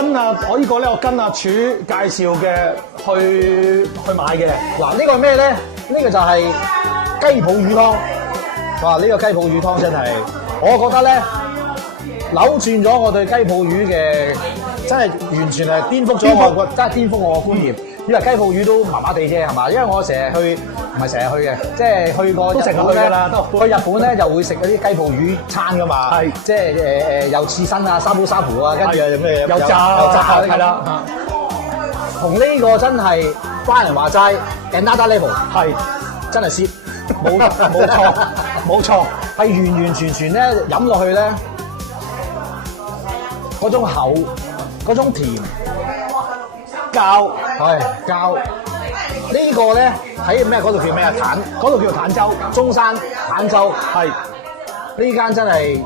跟啊，我呢個咧我跟阿柱介紹嘅去買嘅。嗱，呢個係咩咧？呢個就係雞泡魚湯。哇！呢個雞泡魚湯真係，我覺得咧扭轉咗我對雞泡魚嘅，真係完全係顛覆咗我，真係顛覆我嘅觀念。以為雞泡魚都麻麻地啫，係嘛？因為我成日去，唔係成日去嘅，即係去過都成日去㗎啦。去日本咧就會食嗰啲雞泡魚餐㗎嘛。係，即係有刺身啊、沙煲沙婆啊，跟住有咩有炸係啦。同呢個真係班人話齋 another level， 係真係蝕，冇錯，係完完全全咧飲落去咧嗰種厚，嗰種甜。膠係膠，呢個咧喺咩嗰度叫咩啊？坦嗰度叫坦洲，中山坦洲係呢間真係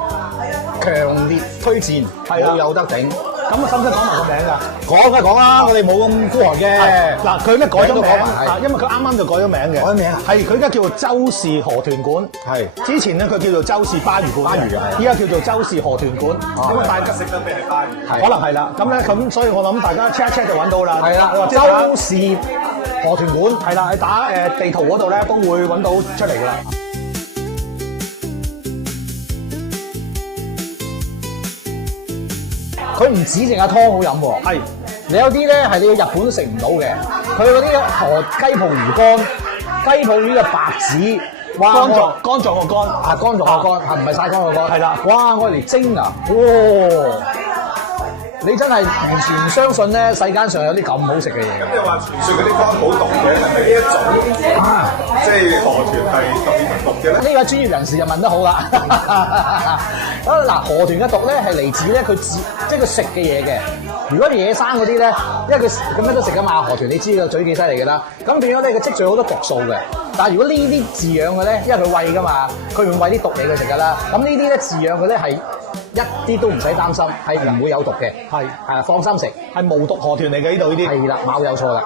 強烈推薦，係有得頂。咁啊，使唔使講埋個名㗎？講梗係講啦，我哋冇咁孤寒嘅。嗱，佢咧改咗名啊，因為佢啱啱就改咗名嘅。改咗名係佢而家叫做周氏河豚館。係之前咧佢叫做周氏鮑魚館。鮑魚係。依家叫做周氏河豚館。咁啊，大家識得咩係鮑魚？可能係啦。咁咧咁，所以我諗大家 check 一 check 就揾到啦。係啦，周氏河豚館係啦，你打地圖嗰度咧都會揾到出嚟㗎啦。佢唔止淨係湯好飲喎，係你有啲咧係你去日本食唔到嘅，佢嗰啲雞泡魚乾、雞泡魚嘅白子，哇！乾狀個乾啊，乾狀個乾係唔係曬乾個乾？係啦，哇！我嚟蒸啊，哇！你真係完全唔相信咧，世間上有啲咁好食嘅嘢。咁你話傳說嗰啲湯好毒嘅，係咪呢一種即係河豚係特別毒嘅咧？呢位專業人士就問得好啦。嗱，河豚嘅毒咧係嚟自咧佢即係佢食嘅嘢嘅。如果野生嗰啲咧，因為佢咁樣都食㗎嘛，河豚你知個嘴幾犀利㗎啦。咁變咗咧佢積聚好多毒素嘅。但係如果呢啲飼養嘅咧，因為佢餵㗎嘛，佢唔餵啲毒嘢佢食㗎啦。咁呢啲咧飼養嘅咧係一啲都唔使擔心，係唔會有毒嘅。係放心食，係無毒河豚嚟嘅呢度呢啲。係啦，冇有錯啦。